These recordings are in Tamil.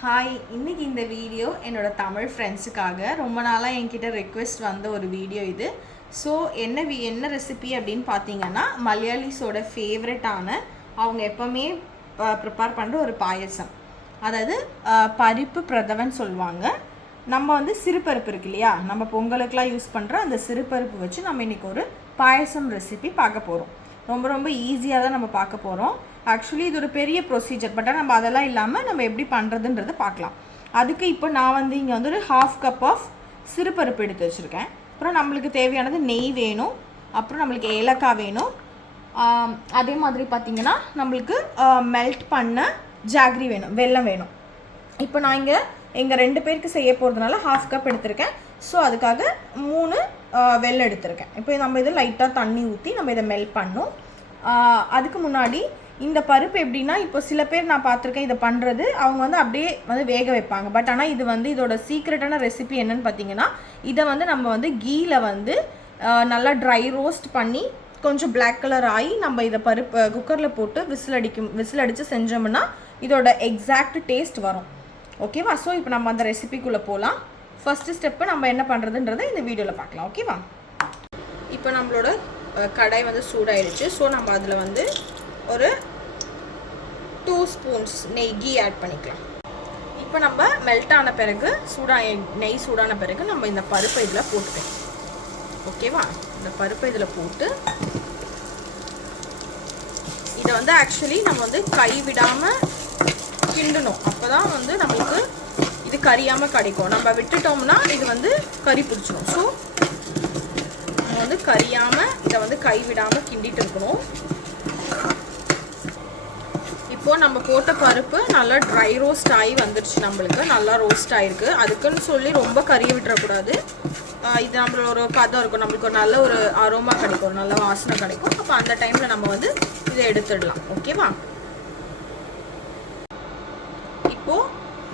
ஹாய், இன்னைக்கு இந்த வீடியோ என்னோட தமிழ் ஃப்ரெண்ட்ஸுக்காக ரொம்ப நாளாக என்கிட்ட ரெக்வெஸ்ட் வந்த ஒரு வீடியோ இது. ஸோ என்ன ரெசிபி அப்படின்னு பார்த்தீங்கன்னா, மலையாளிஸோட ஃபேவரட்டான அவங்க எப்போவுமே ப்ரிப்பேர் பண்ணுற ஒரு பாயசம். அதாவது பருப்பு பிரதவன் சொல்லுவாங்க. நம்ம வந்து சிறுபருப்பு இருக்கு இல்லையா, நம்ம பொங்கலுக்கெலாம் யூஸ் பண்ணுற அந்த சிறுபருப்பு வச்சு நம்ம இன்றைக்கி ஒரு பாயசம் ரெசிபி பார்க்க போகிறோம். ரொம்ப ரொம்ப ஈஸியாக தான் நம்ம பார்க்க போகிறோம். ஆக்சுவலி இது ஒரு பெரிய ப்ரொசீஜர், பட் நம்ம அதெல்லாம் இல்லாமல் நம்ம எப்படி பண்ணுறதுன்றதை பார்க்கலாம். அதுக்கு இப்போ நான் வந்து இங்கே வந்து ஒரு 1/2 கப் ஆஃப் சிறுபருப்பு எடுத்து வச்சுருக்கேன். அப்புறம் நம்மளுக்கு தேவையானது நெய் வேணும், அப்புறம் நம்மளுக்கு ஏலக்காய் வேணும், அதே மாதிரி பார்த்திங்கன்னா நம்மளுக்கு மெல்ட் பண்ண ஜாக்ரி வேணும், வெல்லம் வேணும். இப்போ நான் இங்கே எங்கள் 2 பேருக்கு செய்ய போகிறதுனால 1/2 கப் எடுத்திருக்கேன். ஸோ அதுக்காக 3 வெல்லம் எடுத்திருக்கேன். இப்போ நம்ம இதை லைட்டாக தண்ணி ஊற்றி நம்ம இதை மெல்ட் பண்ணோம். அதுக்கு முன்னாடி இந்த பருப்பு எப்படின்னா, இப்போ சில பேர் நான் பார்த்துருக்கேன் இதை பண்ணுறது, அவங்க வந்து அப்படியே வந்து வேக வைப்பாங்க. பட் ஆனால் இது வந்து இதோட சீக்ரெட்டான ரெசிபி என்னன்னு பார்த்தீங்கன்னா, இதை வந்து நம்ம வந்து கீயில் வந்து நல்லா ட்ரை ரோஸ்ட் பண்ணி கொஞ்சம் பிளாக் கலர் ஆகி நம்ம இதை பருப்பு குக்கரில் போட்டு விசில் அடித்து செஞ்சோம்னா இதோட எக்ஸாக்ட் டேஸ்ட் வரும். ஓகேவா? ஸோ இப்போ நம்ம அந்த ரெசிபிக்குள்ளே போகலாம். ஃபஸ்ட்டு ஸ்டெப்பு நம்ம என்ன பண்ணுறதுன்றதை இந்த வீடியோவில் பார்க்கலாம். ஓகேவா? இப்போ நம்மளோட கடாய் வந்து சூடாயிடுச்சு. ஸோ நம்ம அதில் வந்து ஒரு 2 ஸ்பூன்ஸ் நெய் ஆட் பண்ணிக்கலாம். இப்போ நம்ம மெல்ட் ஆன பிறகு நெய் சூடான பிறகு நம்ம இந்த பருப்பை இதில் போட்டுக்கலாம். ஓகேவா? இந்த பருப்பை இதில் போட்டு இதை வந்து ஆக்சுவலி நம்ம வந்து கை விடாமல் கிண்டணும். அப்போ தான் வந்து நம்மளுக்கு இது கரியாமல் கிடைக்கும். நம்ம விட்டுட்டோம்னா இது வந்து கறி பிடிச்சிடும். ஸோ நம்ம வந்து கரியாமல் இதை வந்து கை விடாமல் கிண்டிட்டு இருக்கணும். இப்போது நம்ம போட்ட பருப்பு நல்லா ட்ரை ரோஸ்ட் ஆகி வந்துடுச்சு, நம்மளுக்கு நல்லா ரோஸ்ட் ஆகிருக்கு. அதுக்குன்னு சொல்லி ரொம்ப கறியை விட்டுறக்கூடாது. இது நம்மளோட ஒரு பதம் இருக்கும், நம்மளுக்கு ஒரு நல்ல ஒரு அரோமா கிடைக்கும், ஒரு நல்ல வாசனை கிடைக்கும். அப்போ அந்த டைமில் நம்ம வந்து இதை எடுத்துடலாம். ஓகேவா? இப்போது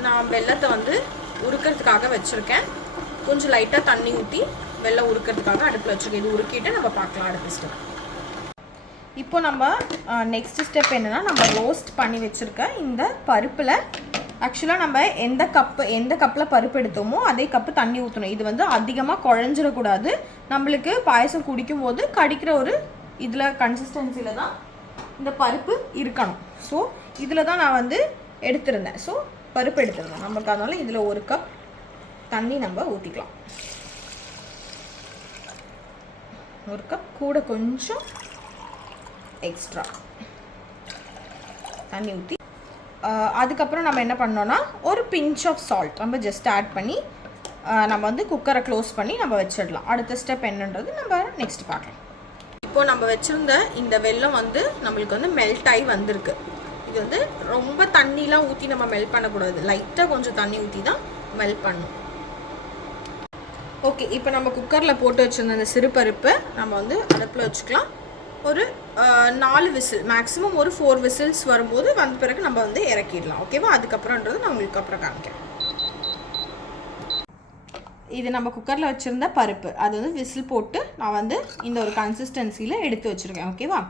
நான் வெல்லத்தை வந்து உருக்கிறதுக்காக வச்சுருக்கேன். கொஞ்சம் லைட்டாக தண்ணி ஊற்றி வெல்லம் உருக்கிறதுக்காக அடுப்பில் வச்சுருக்கேன். இது உருக்கிட்டு நம்ம பார்க்கலாம் அடுத்த ஸ்டெப். இப்போ நம்ம நெக்ஸ்ட் ஸ்டெப் என்னென்னா, நம்ம ரோஸ்ட் பண்ணி வச்சுருக்க இந்த பருப்பில் ஆக்சுவலாக நம்ம எந்த கப்பில் பருப்பு எடுத்தோமோ அதே கப்பு தண்ணி ஊற்றணும். இது வந்து அதிகமாக குழஞ்சிடக்கூடாது. நம்மளுக்கு பாயசம் குடிக்கும் போது கடிக்கிற ஒரு இதில் கன்சிஸ்டன்சியில் தான் இந்த பருப்பு இருக்கணும். ஸோ இதில் தான் நான் வந்து எடுத்திருந்தேன். ஸோ பருப்பு எடுத்துருந்தேன் நமக்கு, அதனால இதில் 1 கப் தண்ணி நம்ம ஊற்றிக்கலாம். 1 கப் கூட கொஞ்சம் எக்ஸ்ட்ரா தண்ணி ஊற்றி அதுக்கப்புறம் நம்ம என்ன பண்ணோன்னா ஒரு பிஞ்ச் ஆஃப் சால்ட் நம்ம ஜஸ்ட் ஆட் பண்ணி நம்ம வந்து குக்கரை க்ளோஸ் பண்ணி நம்ம வச்சிடலாம். அடுத்த ஸ்டெப் என்னன்றது நம்ம நெக்ஸ்ட் பார்க்கலாம். இப்போது நம்ம வச்சுருந்த இந்த வெல்லம் வந்து நம்மளுக்கு வந்து மெல்ட் ஆகி வந்திருக்கு. இது வந்து ரொம்ப தண்ணிலாம் ஊற்றி நம்ம மெல்ட் பண்ணக்கூடாது, லைட்டாக கொஞ்சம் தண்ணி ஊற்றி தான் மெல்ட் பண்ணணும். ஓகே, இப்போ நம்ம குக்கரில் போட்டு வச்சுருந்த அந்த சிறுபருப்பை நம்ம வந்து அடுப்பில் வச்சுக்கலாம். ஒரு 4 விசில், மேக்ஸிமம் ஒரு 4 விசில்ஸ் வரும்போது வந்த பிறகு நம்ம வந்து இறக்கிடலாம். ஓகேவா? அதுக்கப்புறம்ன்றது நான் உங்களுக்கு அப்புறம் காமிக்கிறேன். இது நம்ம குக்கரில் வச்சுருந்த பருப்பு, அது வந்து விசில் போட்டு நான் வந்து இந்த ஒரு கன்சிஸ்டன்சியில் எடுத்து வச்சுருக்கேன். ஓகேவா?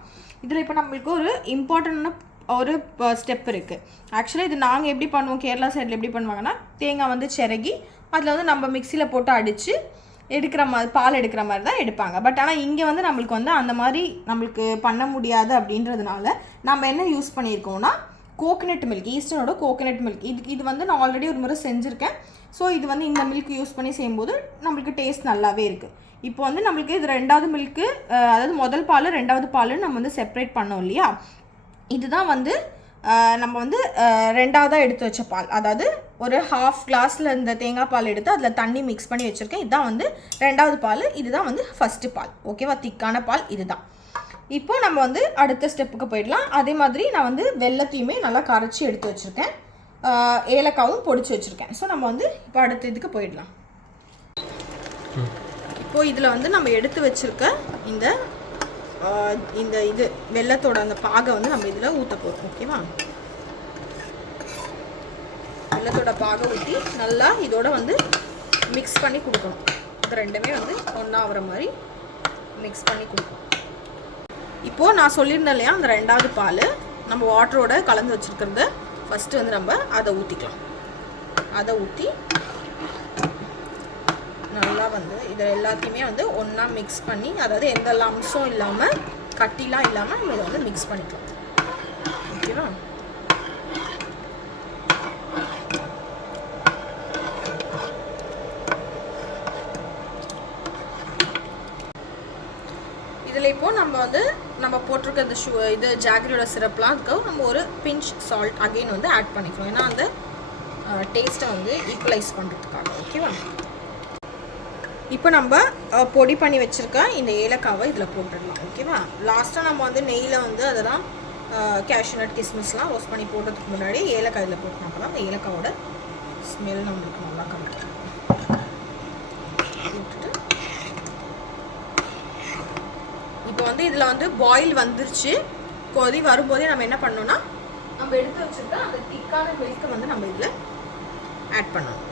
இதில் இப்போ நம்மளுக்கு ஒரு இம்பார்ட்டண்டான ஒரு ஸ்டெப் இருக்குது. ஆக்சுவலாக இது நாங்கள் எப்படி பண்ணுவோம், கேரளா சைடில் எப்படி பண்ணுவாங்கன்னா, தேங்காய் வந்து சிரகி அதில் வந்து நம்ம மிக்சியில் போட்டு அடித்து எடுக்கிற மாதிரி, பால் எடுக்கிற மாதிரி தான் எடுப்பாங்க. பட் ஆனால் இங்கே வந்து நம்மளுக்கு வந்து அந்த மாதிரி நம்மளுக்கு பண்ண முடியாது. அப்படின்றதுனால நம்ம என்ன யூஸ் பண்ணியிருக்கோம்னா, கோகனட் மில்க், ஈஸ்டர்னோட கோகனட் மில்க். இது வந்து நான் ஆல்ரெடி ஒரு முறை செஞ்சுருக்கேன். ஸோ இது வந்து இந்த மில்க் யூஸ் பண்ணி செய்யும்போது நம்மளுக்கு டேஸ்ட் நல்லாவே இருக்குது. இப்போ வந்து நம்மளுக்கு இது 2வது மில்க்கு, அதாவது முதல் பால் 2வது பால்னு நம்ம வந்து செப்பரேட் பண்ணோம் இல்லையா, இதுதான் வந்து நம்ம வந்து 2வதாக எடுத்து வச்ச பால். அதாவது ஒரு 1/2 கிளாஸில் இந்த தேங்காய் பால் எடுத்து அதில் தண்ணி மிக்ஸ் பண்ணி வச்சுருக்கேன். இதுதான் வந்து 2வது பால், இதுதான் வந்து ஃபஸ்ட்டு பால். ஓகேவா? திக்கான பால் இதுதான். இப்போ நம்ம வந்து அடுத்த ஸ்டெப்புக்கு போயிடலாம். அதே மாதிரி நான் வந்து வெல்லத்தையுமே நல்லா கரைச்சி எடுத்து வச்சுருக்கேன், ஏலக்காவும் பொடிச்சு வச்சுருக்கேன். ஸோ நம்ம வந்து இப்போ அடுத்த இதுக்கு போயிடலாம். இப்போது இதில் வந்து நம்ம எடுத்து வச்சுருக்க இந்த இது வெல்லத்தோட அந்த பாகை வந்து நம்ம இதில் ஊற்ற போகிறோம். ஓகேவா? வெல்லத்தோட பாகை ஊற்றி நல்லா இதோட வந்து மிக்ஸ் பண்ணி கொடுக்கணும். இது ரெண்டுமே வந்து ஒன்றா ஆகிற மாதிரி மிக்ஸ் பண்ணி கொடுக்கணும். இப்போது நான் சொல்லியிருந்தேன் இல்லையா, அந்த 2வது பால் நம்ம வாட்டரோட கலந்து வச்சுருக்கிறத ஃபஸ்ட்டு வந்து நம்ம அதை ஊற்றிக்கலாம். அதை ஊற்றி நல்லா வந்து இதை எல்லாத்தையுமே வந்து ஒன்றா மிக்ஸ் பண்ணி, அதாவது எந்த லம்ஸும் இல்லாமல் கட்டிலாம் இல்லாமல் நம்ம இதை வந்து மிக்ஸ் பண்ணிக்கலாம். ஓகேவா? இதில் இப்போது நம்ம போட்டிருக்க இந்த இது ஜாகரியோட சிரப்லாம் அதுக்காக நம்ம ஒரு பிஞ்ச் சால்ட் அகெயின் வந்து ஆட் பண்ணிக்கிறோம். ஏன்னா அந்த டேஸ்ட்டை வந்து ஈக்குவலைஸ் பண்ணுறதுக்காக. ஓகேவா? இப்போ நம்ம பொடி பண்ணி வச்சுருக்க இந்த ஏலக்காவை இதில் போட்டுடலாம். ஓகேவா? லாஸ்ட்டாக நம்ம வந்து நெய்யில் வந்து அதெல்லாம் கேஷ்யூ நட் கிஸ்மிஸ்லாம் ரோஸ்ட் பண்ணி போடுறதுக்கு முன்னாடி ஏலக்காய் இதில் போட்டோம்னா தான் அந்த ஏலக்காவோட ஸ்மெல் நம்மளுக்கு நல்லா கிடைக்கும். போட்டுட்டு இப்போ வந்து இதில் வந்து பாயில் வந்துருச்சு. கொதி வரும்போதே நம்ம என்ன பண்ணோம்னா நம்ம எடுத்து வச்சுருக்க அந்த திக்கான மில்கை வந்து நம்ம இதில் ஆட் பண்ணணும்.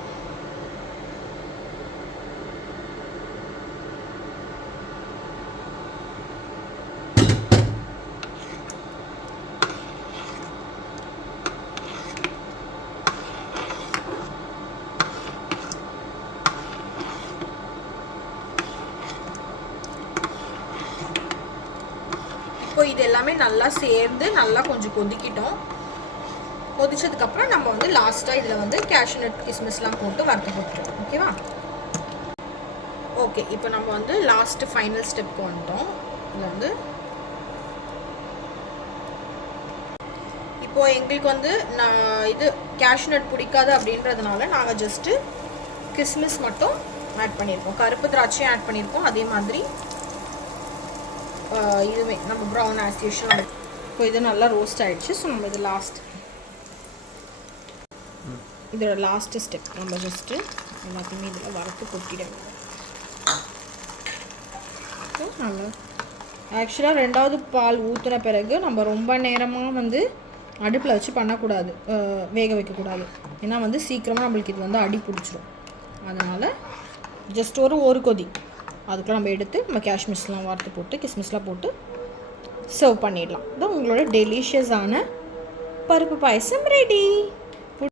இப்போ இது எல்லாமே நல்லா சேர்ந்து நல்லா கொஞ்சம் கொதிக்கிட்டோம். கொதிச்சதுக்கப்புறம் நம்ம வந்து லாஸ்ட்டாக இதில் வந்து கேஷ்யூ நட் கிஸ்மிஸ்லாம் போட்டு வறுத்து போட்டுட்டோம். ஓகேவா? ஓகே, இப்போ நம்ம வந்து லாஸ்ட்டு ஃபைனல் ஸ்டெப்க்கு வந்துட்டோம். இதில் வந்து இப்போது எங்களுக்கு வந்து இது கேஷ்யூ நட் பிடிக்காது அப்படின்றதுனால நாங்கள் ஜஸ்ட்டு கிஸ்மிஸ் மட்டும் ஆட் பண்ணியிருக்கோம். கருப்பு திராட்சையும் ஆட் பண்ணியிருக்கோம். அதே மாதிரி இதுவே நம்ம ப்ரௌன் ஆஸ் யூஷுவல். இப்போ இது நல்லா ரோஸ்ட் ஆகிடுச்சு. ஸோ நம்ம இது இதோட லாஸ்ட்டு ஸ்டெப் நம்ம ஜஸ்ட்டு எல்லாத்தையுமே இதில் வறுத்து கொட்டிடுவோம். நல்லா ஆக்சுவலாக 2வது பால் ஊற்றின பிறகு நம்ம ரொம்ப நேரமாக வந்து அடுப்பில் வச்சு பண்ணக்கூடாது, வேக வைக்கக்கூடாது. ஏன்னா வந்து சீக்கிரமாக நம்மளுக்கு இது வந்து அடி பிடிச்சிரும். அதனால் ஜஸ்ட் ஒரு கொதி அதுக்குள்ள நம்ம எடுத்து நம்ம கேஷ்மிஸ்லாம் வறுத்து போட்டு கிஸ்மிஸ்லாம் போட்டு சர்வ் பண்ணிடலாம். இது உங்களோட டெலிஷியஸான பருப்பு பாயசம் ரெடி.